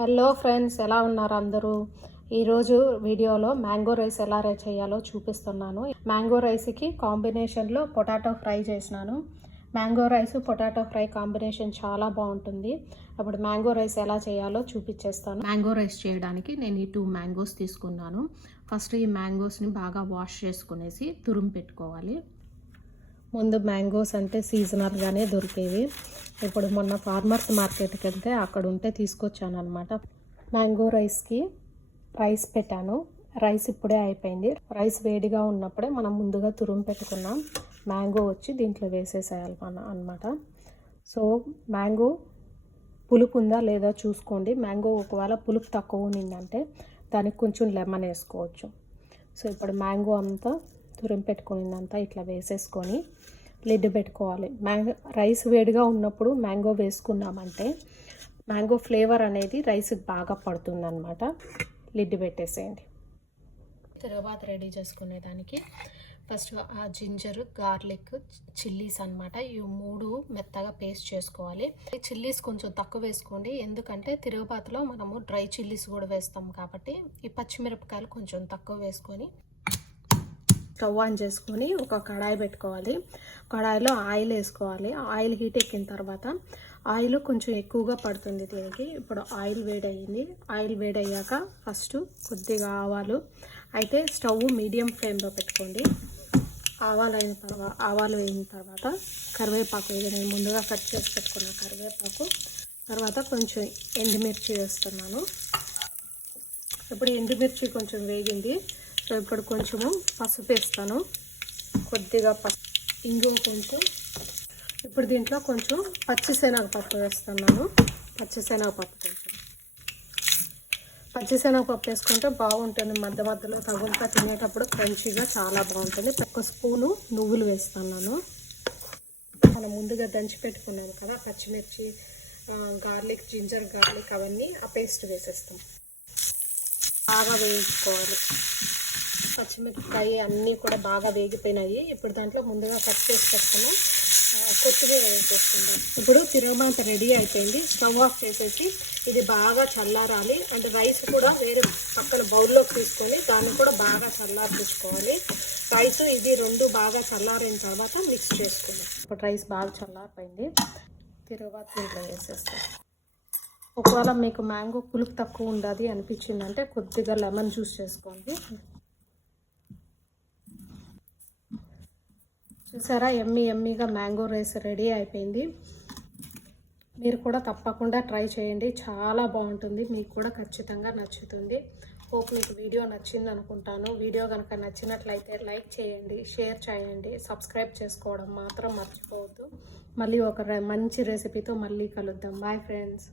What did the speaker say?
Hello friends, ఎలా ఉన్నారు అందరూ? ఈరోజు వీడియోలో మ్యాంగో రైస్ ఎలా చేయాలో చూపిస్తున్నాను. మ్యాంగో రైస్కి కాంబినేషన్లో పొటాటో ఫ్రై చేసినాను. Mango rice potato fry combination చాలా బాగుంటుంది. అప్పుడు మ్యాంగో రైస్ ఎలా చేయాలో చూపించేస్తాను. మ్యాంగో రైస్ చేయడానికి నేను ఈ 2 మ్యాంగోస్ తీసుకున్నాను. ఫస్ట్ ఈ మ్యాంగోస్ని బాగా వాష్ చేసుకునేసి తురుము పెట్టుకోవాలి. ముందు మ్యాంగోస్ అంటే సీజనల్గానే దొరికేవి. ఇప్పుడు మొన్న ఫార్మర్స్ మార్కెట్కి వెళ్తే అక్కడ ఉంటే తీసుకొచ్చాను అనమాట. మ్యాంగో రైస్కి రైస్ పెట్టాను. రైస్ ఇప్పుడే అయిపోయింది. రైస్ వేడిగా ఉన్నప్పుడే మనం ముందుగా తురుము పెట్టుకున్నాం మ్యాంగో వచ్చి దీంట్లో వేసేసేయాలి అన్నమాట. సో మ్యాంగో పులుపు ఉందా లేదా చూసుకోండి. మ్యాంగో ఒకవేళ పులుపు తక్కువ ఉన్నిందంటే దానికి కొంచెం లెమన్ వేసుకోవచ్చు. సో ఇప్పుడు మ్యాంగో అంతా తురిమి పెట్టుకునిందంతా ఇట్లా వేసేసుకొని లిడ్ పెట్టుకోవాలి. రైస్ వేడిగా ఉన్నప్పుడు మ్యాంగో వేసుకున్నామంటే మ్యాంగో ఫ్లేవర్ అనేది రైస్కి బాగా పడుతుందన్నమాట. లిడ్ పెట్టేసేయండి. తర్వాత రెడీ చేసుకునేదానికి ఫస్ట్ ఆ జింజర్, గార్లిక్, చిల్లీస్ అనమాట. ఈ 3 మెత్తగా పేస్ట్ చేసుకోవాలి. చిల్లీస్ కొంచెం తక్కువ వేసుకోండి, ఎందుకంటే తిరుగుబాతులో మనము డ్రై చిల్లీస్ కూడా వేస్తాం కాబట్టి. ఈ పచ్చిమిరపకాయలు కొంచెం తక్కువ వేసుకొని స్టవ్ ఆన్ చేసుకొని ఒక కడాయి పెట్టుకోవాలి. కడాయిలో ఆయిల్ వేసుకోవాలి. ఆయిల్ హీట్ ఎక్కిన తర్వాత ఆయిల్ కొంచెం ఎక్కువగా పడుతుంది దీనికి. ఇప్పుడు ఆయిల్ వేడయ్యింది. ఆయిల్ వేడయ్యాక ఫస్ట్ కొద్దిగా ఆవాలు అయితే స్టవ్ మీడియం ఫ్లేమ్లో పెట్టుకోండి. ఆవాలు వేయిన తర్వాత కరివేపాకు, ఇది నేను ముందుగా కట్ చేసి పెట్టుకున్న కరివేపాకు, తర్వాత కొంచెం ఎండుమిర్చి వేస్తున్నాను. ఇప్పుడు ఎండుమిర్చి కొంచెం వేగింది. సో ఇప్పుడు కొంచెము పసుపు వేస్తాను, కొద్దిగా పసుపు, ఇంగువ కొంచెం. ఇప్పుడు దీంట్లో కొంచెం పచ్చిశనగపప్పు వేస్తున్నాను. పచ్చిశనగపప్పు వేసుకుంటే బాగుంటుంది. మధ్య మధ్యలో తగులుతా తినేటప్పుడు క్రంచీగా చాలా బాగుంటుంది. ఒక స్పూను నువ్వులు వేస్తున్నాను. మనం ముందుగా దంచి పెట్టుకున్నాము కదా పచ్చిమిర్చి, గార్లిక్, జింజర్ గార్లిక్ అవన్నీ ఆ పేస్ట్ వేసేస్తాం. బాగా వేయించుకోవాలి. పచ్చిమిరపకాయ అన్నీ కూడా బాగా వేగిపోయినాయి. ఇప్పుడు దాంట్లో ముందుగా కట్ చేసి పెట్టుకుని కొత్తిమీర వేసేస్తున్నాం. ఇప్పుడు తిరుగుబాత రెడీ అయిపోయింది. స్టవ్ ఆఫ్ చేసేసి ఇది బాగా చల్లారాలి. అంటే రైస్ కూడా వేరే పక్కన బౌల్లోకి తీసుకొని దాన్ని కూడా బాగా చల్లార్పించుకోవాలి. రైస్ ఇది 2 బాగా చల్లారిన తర్వాత మిక్స్ చేసుకుందాం. ఇప్పుడు రైస్ బాగా చల్లారిపోయింది. తిరుగుబాత దీంట్లో వేసేస్తాం. ఒకవేళ మీకు మ్యాంగో పులుపు తక్కువ ఉండాలి అనిపించిందంటే కొద్దిగా లెమన్ జ్యూస్ చేసుకోండి. చూసారా, ఎమ్మీగా మ్యాంగో రైస్ రెడీ అయిపోయింది. మీరు కూడా తప్పకుండా ట్రై చేయండి, చాలా బాగుంటుంది. మీకు కూడా ఖచ్చితంగా నచ్చుతుంది. హోప్ మీకు వీడియో నచ్చింది అనుకుంటాను. వీడియో కనుక నచ్చినట్లయితే లైక్ చేయండి, షేర్ చేయండి, సబ్స్క్రైబ్ చేసుకోవడం మాత్రం మర్చిపోవద్దు. మళ్ళీ ఒక మంచి రెసిపీతో మళ్ళీ కలుద్దాం. Bye friends.